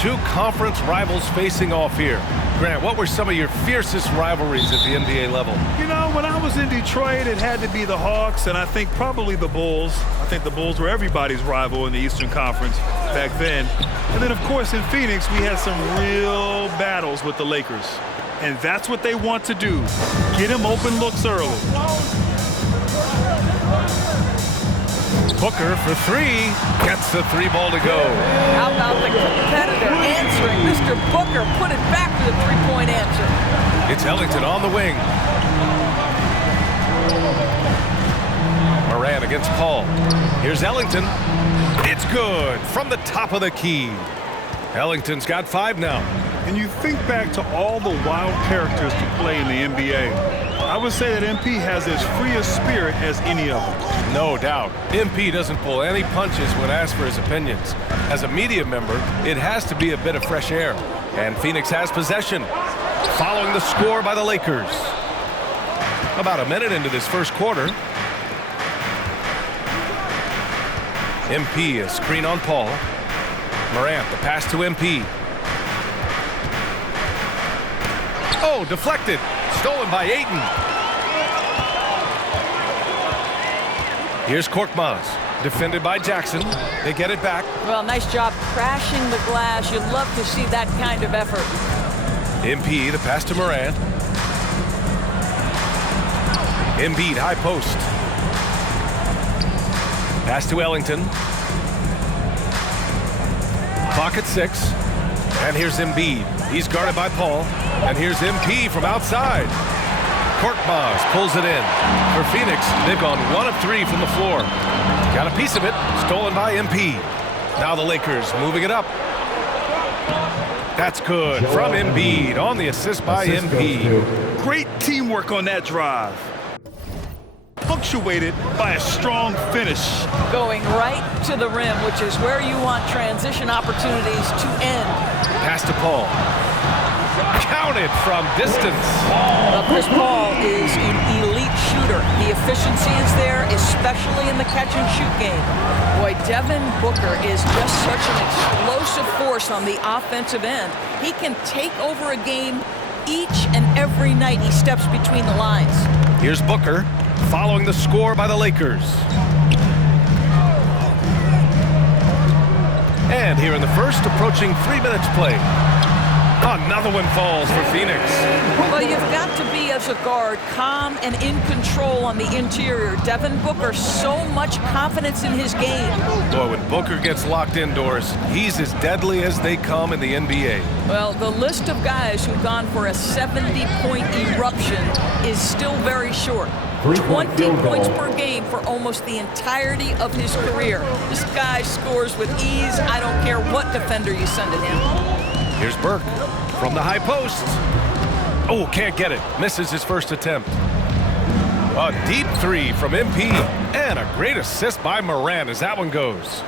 two conference rivals facing off here. Grant, what were some of your fiercest rivalries at the NBA level? You know, when I was in Detroit, it had to be the Hawks, and I think probably the Bulls. I think the Bulls were everybody's rival in the Eastern Conference back then. And then, of course, in Phoenix, we had some real battles with the Lakers. And that's what they want to do, get him open looks early. Booker for three, gets the three ball to go. How about the competitor answering? Mr. Booker put it back to the three-point answer. It's Ellington on the wing. Morant against Paul. Here's Ellington. It's good from the top of the key. Ellington's got 5 now. And you think back to all the wild characters to play in the NBA. I would say that MP has as free a spirit as any of them. No doubt. MP doesn't pull any punches when asked for his opinions. As a media member, it has to be a bit of fresh air. And Phoenix has possession, following the score by the Lakers. About a minute into this first quarter. MP, a screen on Paul. Morant, the pass to MP. Oh, deflected. Stolen by Ayton. Here's Korkmaz, defended by Jackson. They get it back. Well, nice job crashing the glass. You'd love to see that kind of effort. MP, the pass to Morant. Embiid, high post. Pass to Ellington. Clock at 6. And here's Embiid. He's guarded by Paul. And here's MP from outside. Korkmaz pulls it in. For Phoenix, they've gone 1 of 3 from the floor. Got a piece of it, stolen by MP. Now the Lakers moving it up. That's good from Embiid on the assist by MP. Great teamwork on that drive. Punctuated by a strong finish. Going right to the rim, which is where you want transition opportunities to end. Pass to Paul. Counted from distance. Well, Chris Paul is an elite shooter. The efficiency is there, especially in the catch-and-shoot game. Boy, Devin Booker is just such an explosive force on the offensive end. He can take over a game each and every night he steps between the lines. Here's Booker, following the score by the Lakers. And here in the first, approaching 3 minutes play. Another one falls for Phoenix. Well, you've got to be, as a guard, calm and in control on the interior. Devin Booker, so much confidence in his game. Boy, when Booker gets locked indoors, he's as deadly as they come in the NBA. Well, the list of guys who've gone for a 70-point eruption is still very short. 20 points per game for almost the entirety of his career. This guy scores with ease. I don't care what defender you send at him. Here's Burke from the high post. Oh, can't get it. Misses his first attempt. A deep 3 from MP. And a great assist by Morant as that one goes.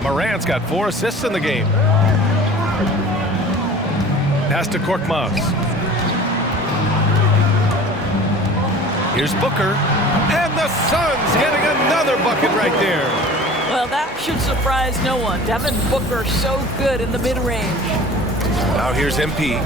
Morant's got 4 assists in the game. Pass to Korkmaz. Here's Booker. And the Suns getting another bucket right there. Well, that should surprise no one. Devin Booker so good in the mid-range. Now here's MP.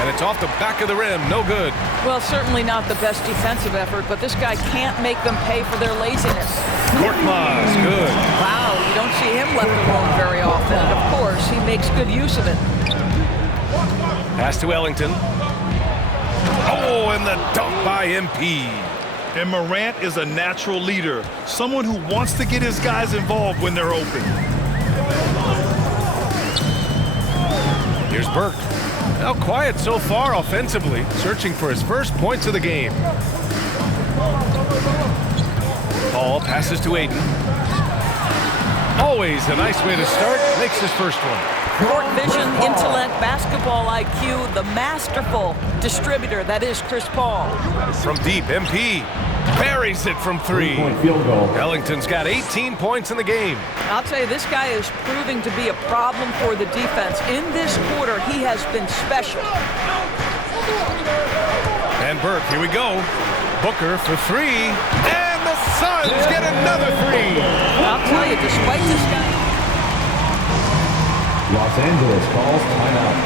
And it's off the back of the rim. No good. Well, certainly not the best defensive effort, but this guy can't make them pay for their laziness. Korkmaz, good. Wow, you don't see him left alone very often. And, of course, he makes good use of it. Pass to Ellington. Oh, and the dunk by MP. And Morant is a natural leader, someone who wants to get his guys involved when they're open. Here's Burke. Now quiet so far offensively, searching for his first points of the game. Paul passes to Ayton. Always a nice way to start, makes his first one. Court vision, intellect, basketball IQ, the masterful distributor that is Chris Paul. From deep, MP buries it from 3. Ellington's got 18 points in the game. I'll tell you, this guy is proving to be a problem for the defense. In this quarter, he has been special. And Burke, here we go. Booker for 3. And the Suns get another 3. I'll tell you, despite this guy... Los Angeles calls timeout.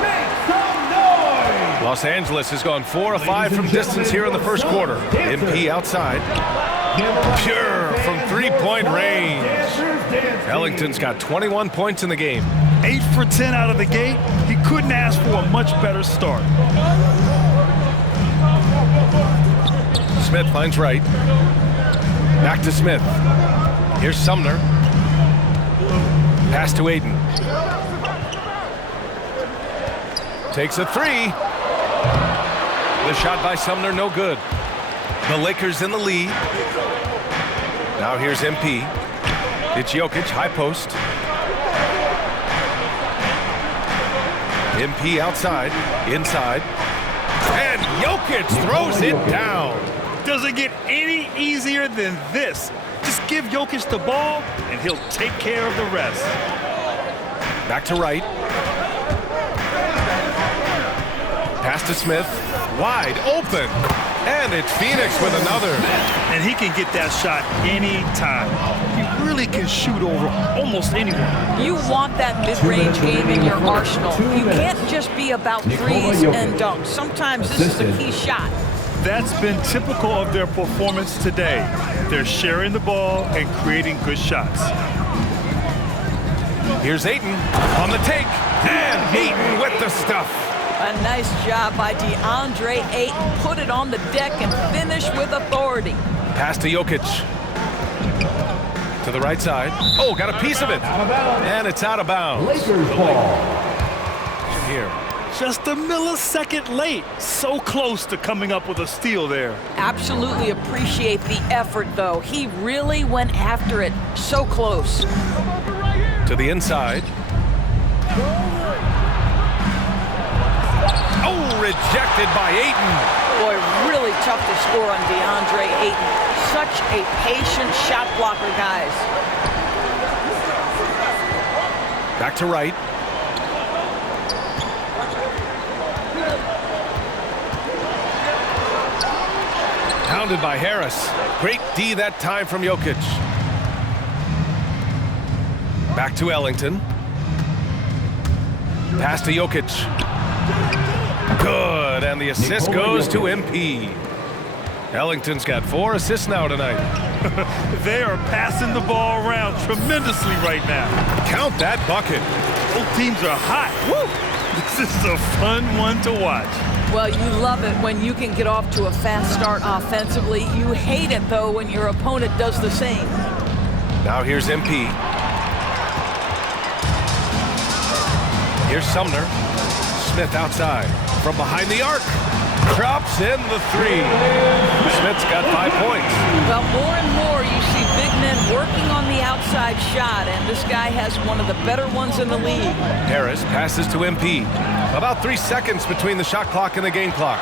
Make some noise! Los Angeles has gone 4 of 5 from distance here in the first quarter. MP outside. Pure from three-point range. Ellington's got 21 points in the game. 8 for 10 out of the gate. He couldn't ask for a much better start. Smith finds right. Back to Smith. Here's Sumner. Pass to Aiden. Takes a three. The shot by Sumner, no good. The Lakers in the lead. Now here's MP. It's Jokic, high post. MP outside, inside. And Jokic throws it down. Doesn't get any easier than this. Just give Jokic the ball, and he'll take care of the rest. Back to right. Pass to Smith. Wide open. And it's Phoenix with another. And he can get that shot anytime. He really can shoot over almost anyone. You want that mid-range game in your arsenal. You can't just be about threes and dunks. Sometimes this is a key shot. That's been typical of their performance today. They're sharing the ball and creating good shots. Here's Ayton on the take. And Ayton with the stuff. A nice job by DeAndre Ayton. Put it on the deck and finish with authority. Pass to Jokic. To the right side. Oh, got a piece of it. And it's out of bounds. Lakers ball. Here. Just a millisecond late. So close to coming up with a steal there. Absolutely appreciate the effort, though. He really went after it. So close. To the inside. Oh, rejected by Ayton. Boy, really tough to score on DeAndre Ayton. Such a patient shot blocker, guys. Back to right. Pounded by Harris. Great D that time from Jokic. Back to Ellington. Pass to Jokic. Good, and the assist goes to MP. Ellington's got 4 assists now tonight. They are passing the ball around tremendously right now. Count that bucket. Both teams are hot. Woo! This is a fun one to watch. Well, you love it when you can get off to a fast start offensively. You hate it, though, when your opponent does the same. Now here's MP. Here's Sumner. Smith outside. From behind the arc. Drops in the three. Smith's got 5 points. Well, more and more you see big men working on the outside shot, and this guy has one of the better ones in the league. Harris passes to MP. About 3 seconds between the shot clock and the game clock.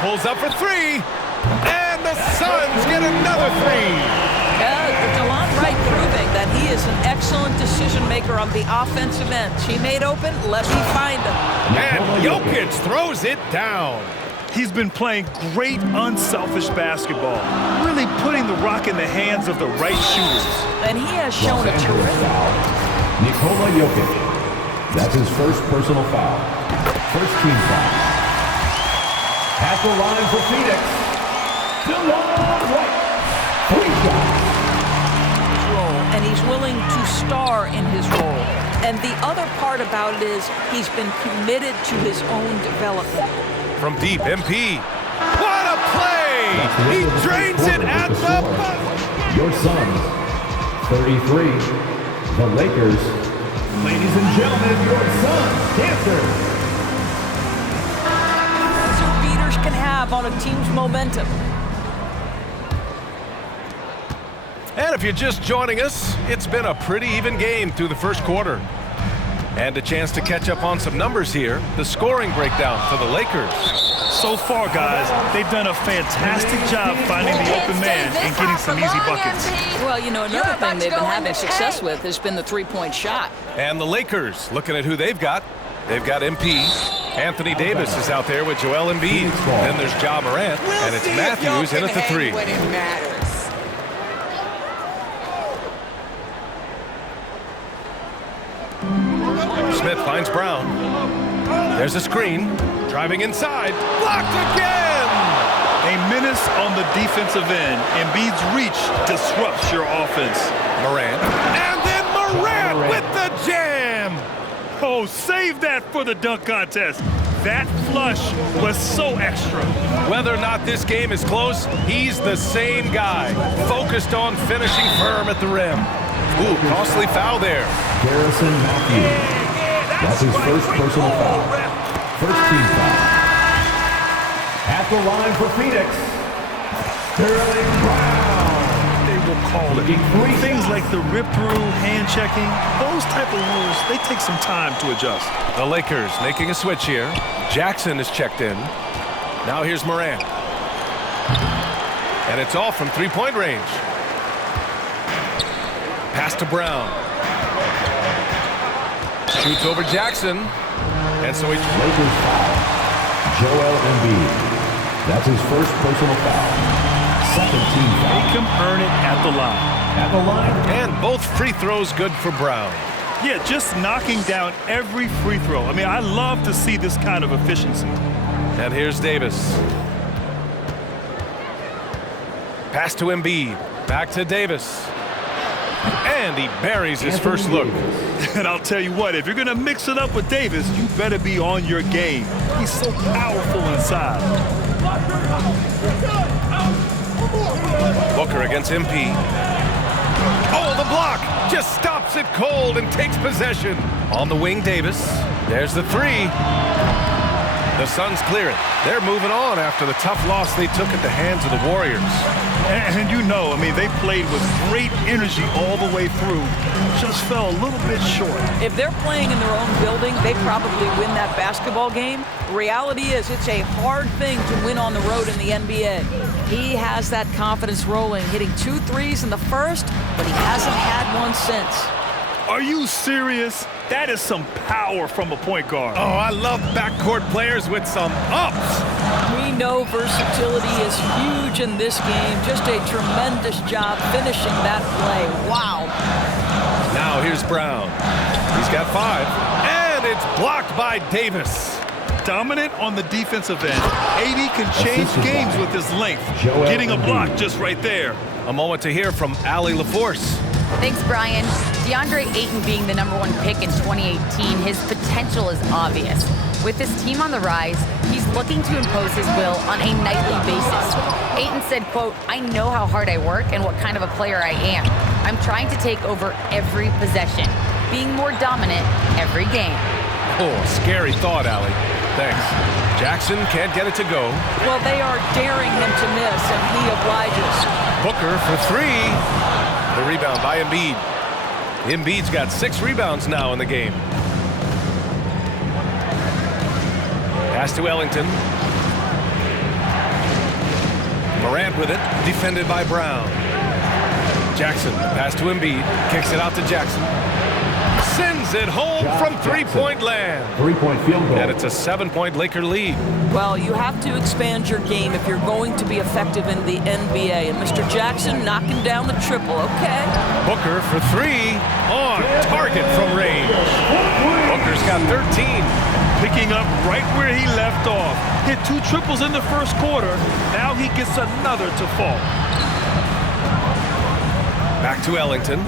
Pulls up for 3. And the Suns get another 3. DeLon Wright proving that he is an excellent decision maker on the offensive end. Teammate open, let me find him. And Jokic throws it down. He's been playing great, unselfish basketball, really putting the rock in the hands of the right shooters. And he has shown a terrific. Nikola Jokic. That's his first personal foul. First team foul. At the line for Phoenix. DeLon Wright. 3 shots. And he's willing to star in his role. And the other part about it is he's been committed to his own development. From deep, MP. What a play! He drains it at the buzzer. Your Suns, 33. The Lakers. Ladies and gentlemen, your Suns, dancers. That's what beaters can have on a team's momentum. And if you're just joining us, it's been a pretty even game through the first quarter. And a chance to catch up on some numbers here. The scoring breakdown for the Lakers. So far, guys, they've done a fantastic job finding the open man and getting some easy buckets. Well, you know, another thing they've been having success with has been the three-point shot. And the Lakers, looking at who they've got. They've got MP. Anthony Davis is out there with Joel Embiid. Then there's Ja Morant, and it's Matthews in at the 3. Smith finds Brown. There's a screen. Driving inside. Blocked again! A menace on the defensive end. Embiid's reach disrupts your offense. Morant. And then Morant with the jam! Oh, save that for the dunk contest. That flush was so extra. Whether or not this game is close, he's the same guy. Focused on finishing firm at the rim. Ooh, costly foul there. Garrison Matthews. That's his first personal foul. First team foul. At the line for Phoenix, Sterling Brown. They will call it. Things like the rip-through, hand-checking, those type of rules, they take some time to adjust. The Lakers making a switch here. Jackson is checked in. Now here's Morant. And it's all from three-point range. Pass to Brown. Shoots over Jackson. And so he... Lakers foul. Joel Embiid. That's his first personal foul. Second team foul. Make him earn it at the line. At the line. And both free throws good for Brown. Yeah, just knocking down every free throw. I mean, I love to see this kind of efficiency. And here's Davis. Pass to Embiid. Back to Davis. And he buries his first look. And I'll tell you what, if you're going to mix it up with Davis, you better be on your game. He's so powerful inside. Booker against MP. Oh, the block! Just stops it cold and takes possession. On the wing, Davis. There's the three. The Suns clear it. They're moving on after the tough loss they took at the hands of the Warriors. And you know, I mean, they played with great energy all the way through. Just fell a little bit short. If they're playing in their own building, they probably win that basketball game. Reality is, it's a hard thing to win on the road in the NBA. He has that confidence rolling, hitting 2 threes in the first, but he hasn't had one since. Are you serious? That is some power from a point guard. Oh, I love backcourt players with some ups. We know versatility is huge in this game. Just a tremendous job finishing that play. Wow. Now here's Brown. He's got 5. And it's blocked by Davis. Dominant on the defensive end. AD can change games with his length. Getting a block just right there. A moment to hear from Allie LaForce. Thanks, Brian. DeAndre Ayton being the #1 pick in 2018, his potential is obvious. With his team on the rise, he's looking to impose his will on a nightly basis. Ayton said, quote, "I know how hard I work and what kind of a player I am. I'm trying to take over every possession, being more dominant every game." Oh, scary thought, Allie. Thanks. Jackson can't get it to go. Well, they are daring him to miss, and he obliges. Booker for 3. The rebound by Embiid. Embiid's got 6 rebounds now in the game. Pass to Ellington. Morant with it, defended by Brown. Jackson, pass to Embiid, kicks it out to Jackson. Sends it home from three-point land. 3-point field goal. And it's a 7-point Laker lead. Well, you have to expand your game if you're going to be effective in the NBA. And Mr. Jackson knocking down the triple, okay. Booker for 3, on target from range. Booker's got 13. Picking up right where he left off. Hit 2 triples in the first quarter. Now he gets another to fall. Back to Ellington.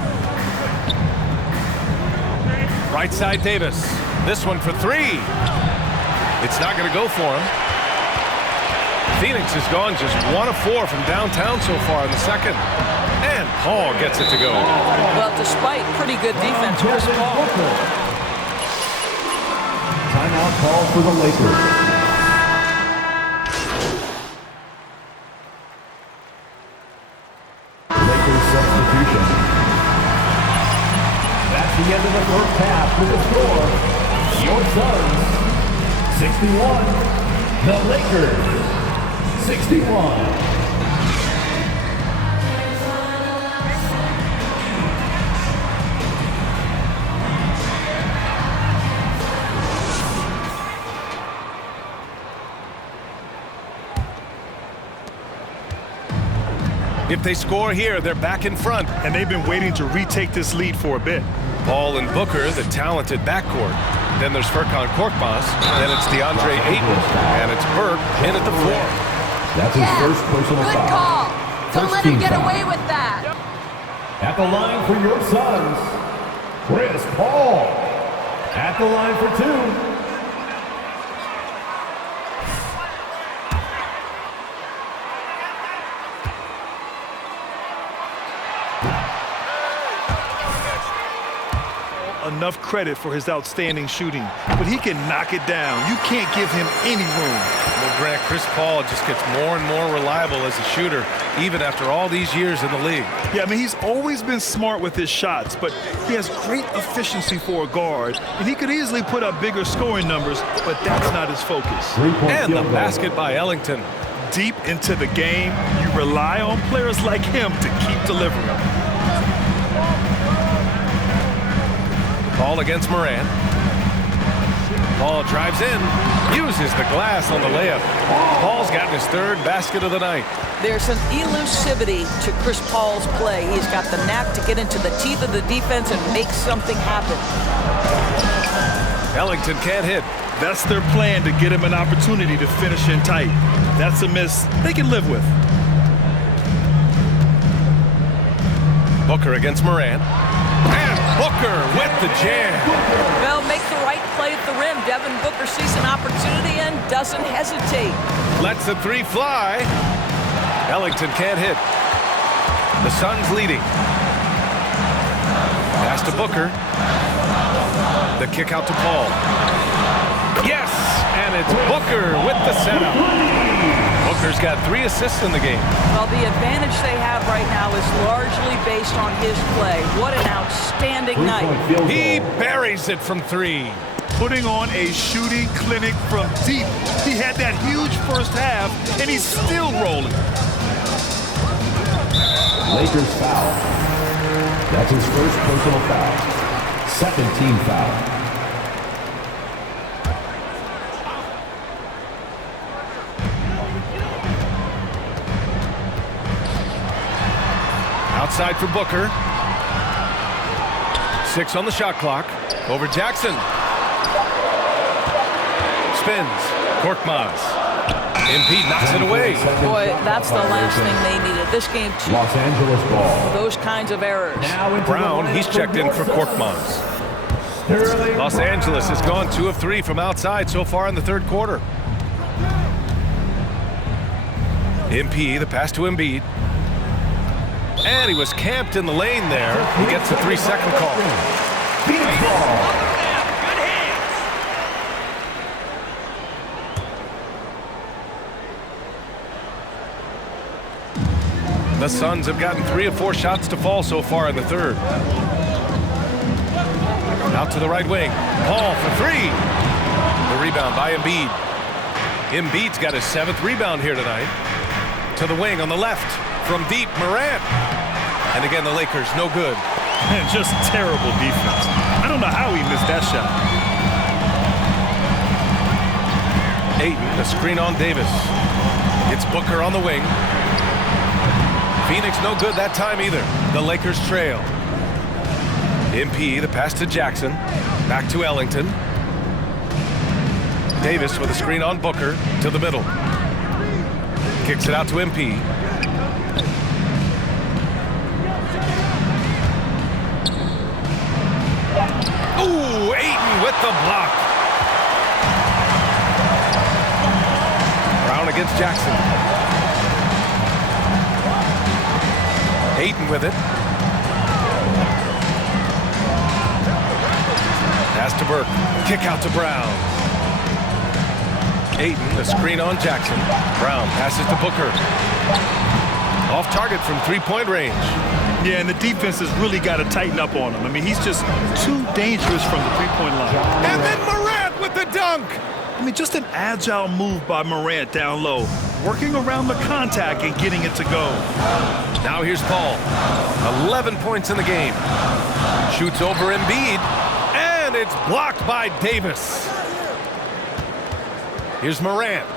Right side Davis. This one for 3. It's not going to go for him. Phoenix has gone just 1 of 4 from downtown so far in the second. And Paul gets it to go. Well, despite pretty good defense, Chris Paul. Timeout call for the Lakers. Lakers substitution. That's the end of the first half with the score. Your Suns, 61. The Lakers, 61. If they score here, they're back in front. And they've been waiting to retake this lead for a bit. Paul and Booker, the talented backcourt. Then there's Furkan Korkmaz. Then it's DeAndre Ayton. And it's Burke in at the 4. That's his first personal Good foul. call. Don't First let him team get foul. away with that. At the line for your Suns, Chris Paul. At the line for 2. Enough credit for his outstanding shooting, but he can knock it down. You can't give him any room. Well, Grant, Chris Paul just gets more and more reliable as a shooter, even after all these years in the league. Yeah, I mean, he's always been smart with his shots, but he has great efficiency for a guard, and he could easily put up bigger scoring numbers, but that's not his focus. And the basket by Ellington. Deep into the game, you rely on players like him to keep delivering. Paul against Morant. Paul drives in, uses the glass on the layup. Paul's gotten his 3rd basket of the night. There's an elusivity to Chris Paul's play. He's got the knack to get into the teeth of the defense and make something happen. Ellington can't hit. That's their plan, to get him an opportunity to finish in tight. That's a miss they can live with. Booker against Morant. And Booker with the jam. Bell makes the right play at the rim. Devin Booker sees an opportunity and doesn't hesitate. Lets the 3 fly. Ellington can't hit. The Suns leading. Pass to Booker. The kick out to Paul. Yes! And it's Booker with the setup. Booker's got 3 assists in the game. Well, the advantage they have right now is largely based on his play. What an outstanding night. He buries it from 3. Putting on a shooting clinic from deep. He had that huge first half, and he's still rolling. Lakers foul. That's his first personal foul. 2nd team foul. Outside for Booker. 6 on the shot clock. Over Jackson. Spins. Korkmaz. MP knocks it away. Boy, that's the last thing they needed. This game, too. Los Angeles ball. Those kinds of errors. Brown, he's checked in for Korkmaz. Los Angeles has gone 2 of 3 from outside so far in the 3rd quarter. MP, the pass to Embiid. And he was camped in the lane there. He gets a 3-second call. The Suns have gotten 3 of 4 shots to fall so far in the 3rd. Out to the right wing. Paul for 3. The rebound by Embiid. Embiid's got his 7th rebound here tonight. To the wing on the left. From deep, Morant. And again, the Lakers, no good. And just terrible defense. I don't know how he missed that shot. Ayton, the screen on Davis. It's Booker on the wing. Phoenix no good that time either. The Lakers trail. MP, the pass to Jackson. Back to Ellington. Davis with a screen on Booker to the middle. Kicks it out to MP. Ooh, Ayton with the block. Brown against Jackson. Ayton with it. Pass to Burke. Kick out to Brown. Ayton, the screen on Jackson. Brown passes to Booker. Off target from 3-point range. Yeah, and the defense has really got to tighten up on him. I mean, he's just too dangerous from the 3-point line. And then Morant with the dunk. I mean, just an agile move by Morant down low, working around the contact and getting it to go. Now here's Paul. 11 points in the game. Shoots over Embiid, and it's blocked by Davis. Here's Morant.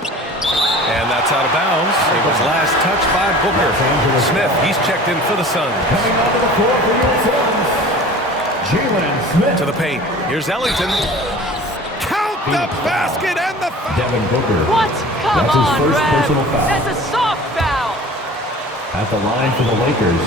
And that's out of bounds. It was last touched by Booker. Smith, he's checked in for the Suns. Coming onto the court for your Suns, Jalen Smith. To the paint. Here's Ellington. the basket and the foul. Devin Booker. What? Come That's his on, first Rev. personal foul. That's a soft foul. At the line for the Lakers.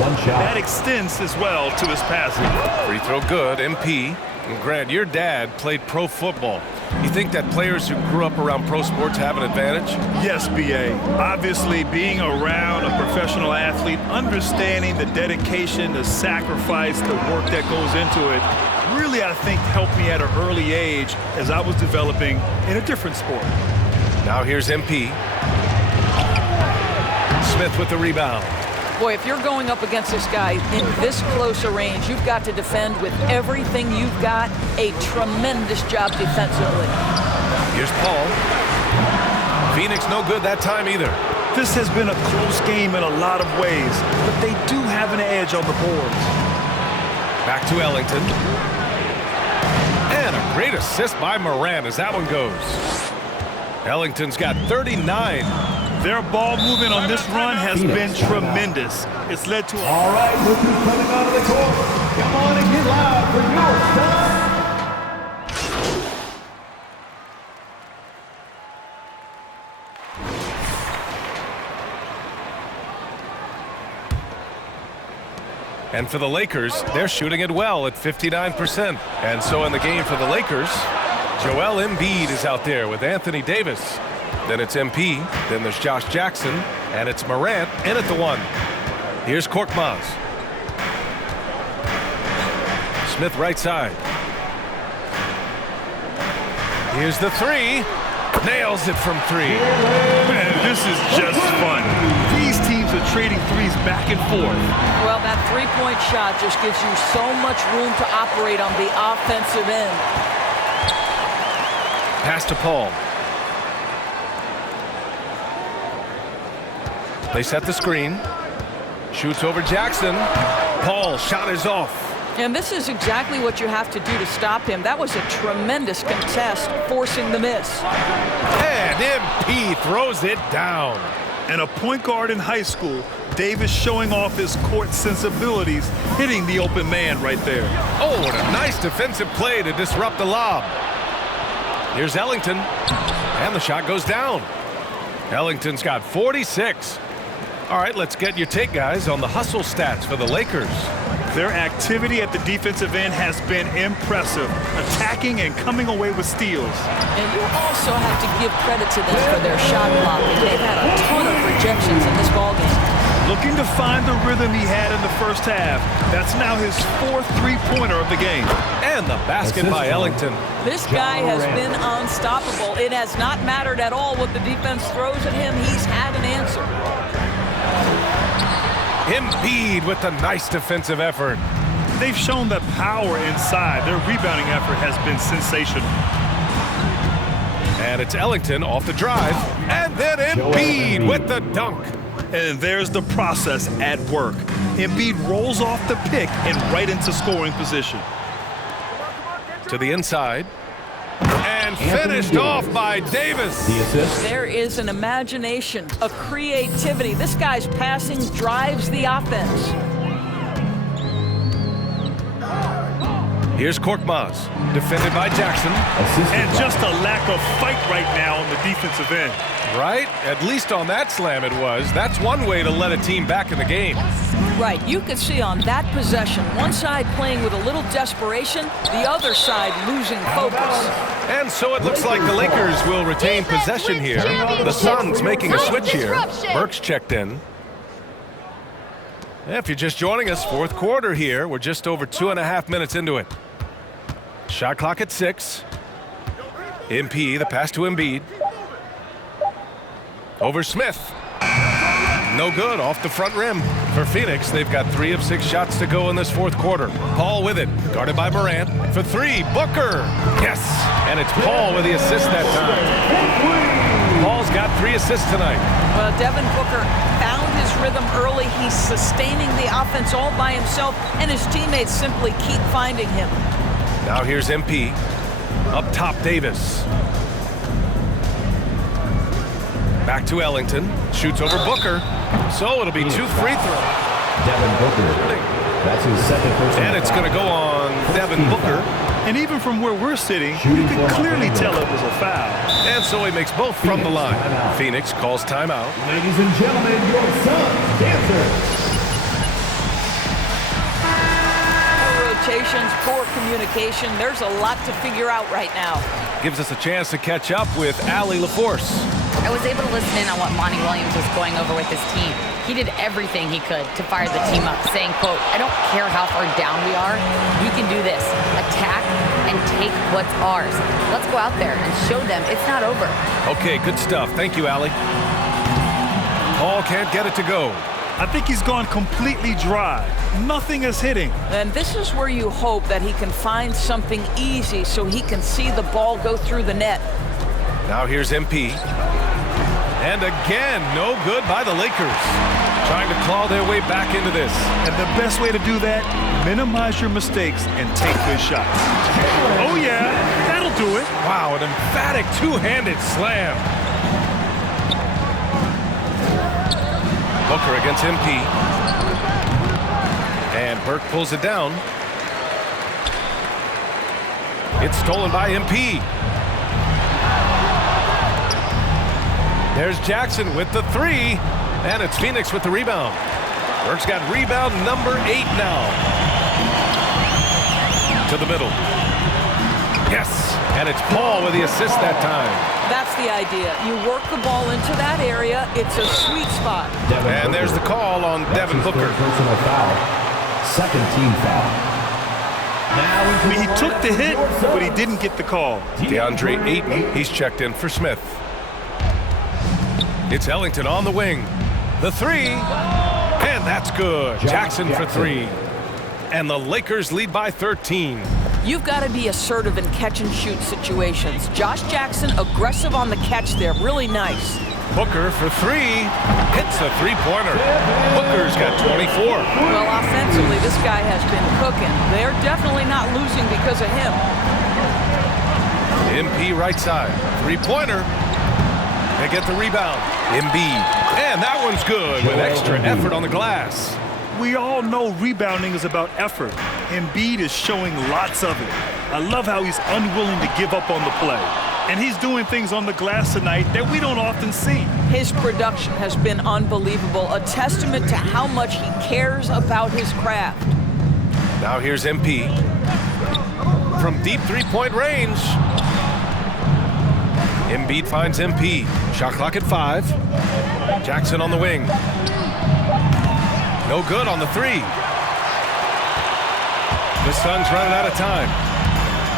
One shot. That extends as well to his passing. Free throw good, MP. And Grant, your dad played pro football. You think that players who grew up around pro sports have an advantage? Yes, B.A. Obviously, being around a professional athlete, understanding the dedication, the sacrifice, the work that goes into it, really, I think, helped me at an early age as I was developing in a different sport. Now here's MP. Smith with the rebound. Boy, if you're going up against this guy in this close a range, you've got to defend with everything you've got. A tremendous job defensively. Here's Paul. Phoenix no good that time either. This has been a close game in a lot of ways, but they do have an edge on the boards. Back to Ellington. And a great assist by Moran as that one goes. Ellington's got 39. Their ball movement on this run has been tremendous. It's led to All right, rookies coming out of the court. Come on and get loud for your time. And for the Lakers, they're shooting it well at 59%. And so in the game for the Lakers, Joel Embiid is out there with Anthony Davis. Then it's MP, then there's Josh Jackson, and it's Morant in at the one. Here's Korkmaz. Smith right side. Here's the three. Nails it from three. Man, this is just fun. These teams are trading threes back and forth. Well, that three-point shot just gives you so much room to operate on the offensive end. Pass to Paul. They set the screen. Shoots over Jackson. Paul, shot is off. And this is exactly what you have to do to stop him. That was a tremendous contest, forcing the miss. And MP throws it down. And a point guard in high school, Davis showing off his court sensibilities, hitting the open man right there. Oh, what a nice defensive play to disrupt the lob. Here's Ellington. And the shot goes down. Ellington's got 46. All right, let's get your take, guys, on the hustle stats for the Lakers. Their activity at the defensive end has been impressive, attacking and coming away with steals. And you also have to give credit to them for their shot blocking. They've had a ton of rejections in this ballgame. Looking to find the rhythm he had in the first half. That's now his fourth three-pointer of the game. And the basket by Ellington. This guy has been unstoppable. It has not mattered at all what the defense throws at him. He's had an answer. Embiid with the nice defensive effort. They've shown the power inside. Their rebounding effort has been sensational. And it's Ellington off the drive. And then Embiid with the dunk. And there's the process at work. Embiid rolls off the pick and right into scoring position. To the inside. And finished off by Davis. The assist. There is an imagination, a creativity. This guy's passing drives the offense. Here's Korkmaz, defended by Jackson. And just a lack of fight right now on the defensive end. Right? At least on that slam it was. That's one way to let a team back in the game. Right, you could see on that possession, one side playing with a little desperation, the other side losing focus. And so it looks like the Lakers will retain possession here. The Suns making a switch here. Burks checked in. If you're just joining us, fourth quarter here. We're just over 2.5 minutes into it. Shot clock at 6. MP, the pass to Embiid. Over Smith. No good, off the front rim. For Phoenix, they've got 3 of 6 shots to go in this fourth quarter. Paul with it, guarded by Morant. For 3, Booker. Yes, and it's Paul with the assist that time. Paul's got 3 assists tonight. Well, Devin Booker found his rhythm early. He's sustaining the offense all by himself, and his teammates simply keep finding him. Now here's MP. Up top, Davis. Back to Ellington. Shoots over Booker. So it'll be 2 free throws. Devin Booker. That's his second personal And it's going to go on Devin Booker. And even from where we're sitting, you can clearly tell it was a foul. And so he makes both from the line. Phoenix calls timeout. Ladies and gentlemen, your Suns dancers. Rotations, poor communication. There's a lot to figure out right now. Gives us a chance to catch up with Allie LaForce. I was able to listen in on what Monty Williams was going over with his team. He did everything he could to fire the team up, saying, quote, "I don't care how far down we are. We can do this. Attack and take what's ours. Let's go out there and show them it's not over." Okay, good stuff. Thank you, Allie. Paul can't get it to go. I think he's gone completely dry. Nothing is hitting. And this is where you hope that he can find something easy so he can see the ball go through the net. Now here's MP. And again, no good by the Lakers. Trying to claw their way back into this. And the best way to do that, minimize your mistakes and take good shots. Oh yeah, that'll do it. Wow, an emphatic two-handed slam. Booker against MP. And Burke pulls it down. It's stolen by MP. There's Jackson with the three. And it's Phoenix with the rebound. Burke's got rebound number 8 now. To the middle. Yes, and it's Paul with the assist that time. That's the idea. You work the ball into that area. It's a sweet spot. And there's the call on Devin Booker. Personal foul. Second team foul. I mean, he took the hit, but he didn't get the call. DeAndre Ayton, he's checked in for Smith. It's Ellington on the wing. The three, and that's good. Jackson for three. And the Lakers lead by 13. You've got to be assertive in catch-and-shoot situations. Josh Jackson, aggressive on the catch there. Really nice. Booker for three. Hits a three-pointer. Booker's got 24. Well, offensively, this guy has been cooking. They're definitely not losing because of him. MP right side. Three-pointer. They get the rebound. Embiid. And that one's good with extra effort on the glass. We all know rebounding is about effort. Embiid is showing lots of it. I love how he's unwilling to give up on the play. And he's doing things on the glass tonight that we don't often see. His production has been unbelievable, a testament to how much he cares about his craft. Now here's MP. From deep three-point range. Embiid finds MP. Shot clock at 5. Jackson on the wing. No good on the three. The Suns running out of time.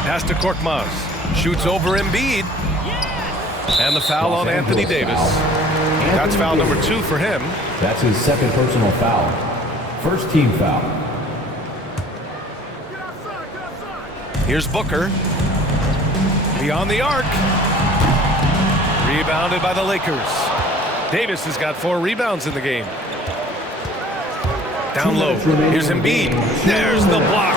Pass to Korkmaz. Shoots over Embiid. And the foul on Anthony Davis. That's foul number 2 for him. That's his second personal foul. First team foul. Here's Booker. Beyond the arc. Rebounded by the Lakers. Davis has got 4 rebounds in the game. Down low. Here's Embiid. There's the block.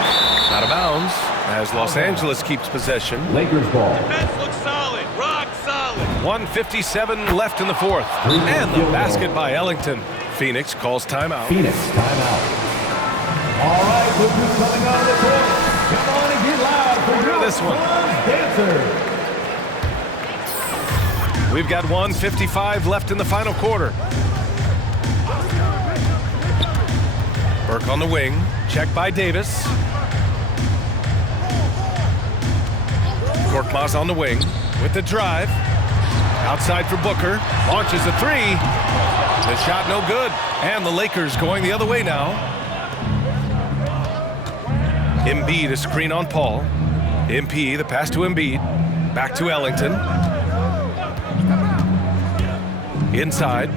Out of bounds as Los Angeles keeps possession. Lakers ball. Defense looks solid. Rock solid. 1:57 left in the fourth. And the basket by Ellington. Phoenix calls timeout. Phoenix timeout. All right, look who's coming on the court. Come on and get loud for your This one. dancers. We've got 1:55 left in the final quarter. Burke on the wing. Check by Davis. Korkmaz on the wing with the drive. Outside for Booker. Launches a three. The shot no good. And the Lakers going the other way now. Embiid, a screen on Paul. MP, the pass to Embiid. Back to Ellington. Inside.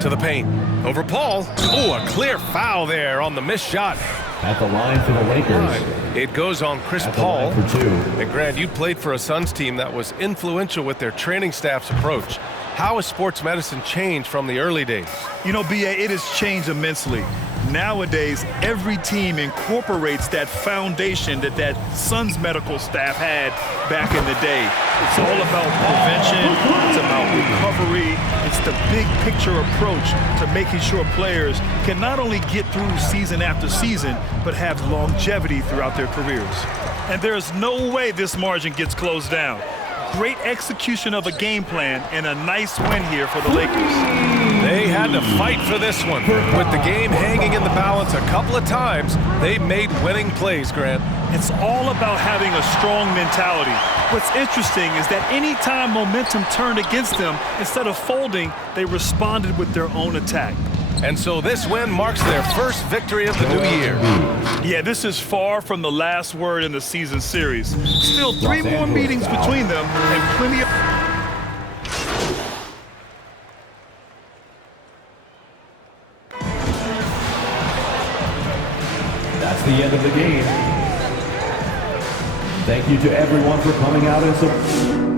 To the paint. Over Paul. Oh, a clear foul there on the missed shot. At the line for the Lakers. It goes on Chris At the Paul. line for 2. And Grant, you played for a Suns team that was influential with their training staff's approach. How has sports medicine changed from the early days? You know, B.A., it has changed immensely. Nowadays, every team incorporates that foundation that Suns medical staff had back in the day. It's all about prevention, it's about recovery, it's the big picture approach to making sure players can not only get through season after season, but have longevity throughout their careers. And there's no way this margin gets closed down. Great execution of a game plan and a nice win here for the Lakers. They had to fight for this one. With the game hanging in the balance a couple of times, they made winning plays, Grant. It's all about having a strong mentality. What's interesting is that any time momentum turned against them, instead of folding, they responded with their own attack. And so this win marks their first victory of the new year. Yeah, this is far from the last word in the season series. Still 3 more meetings between them and plenty of... That's the end of the game. Thank you to everyone for coming out and supporting.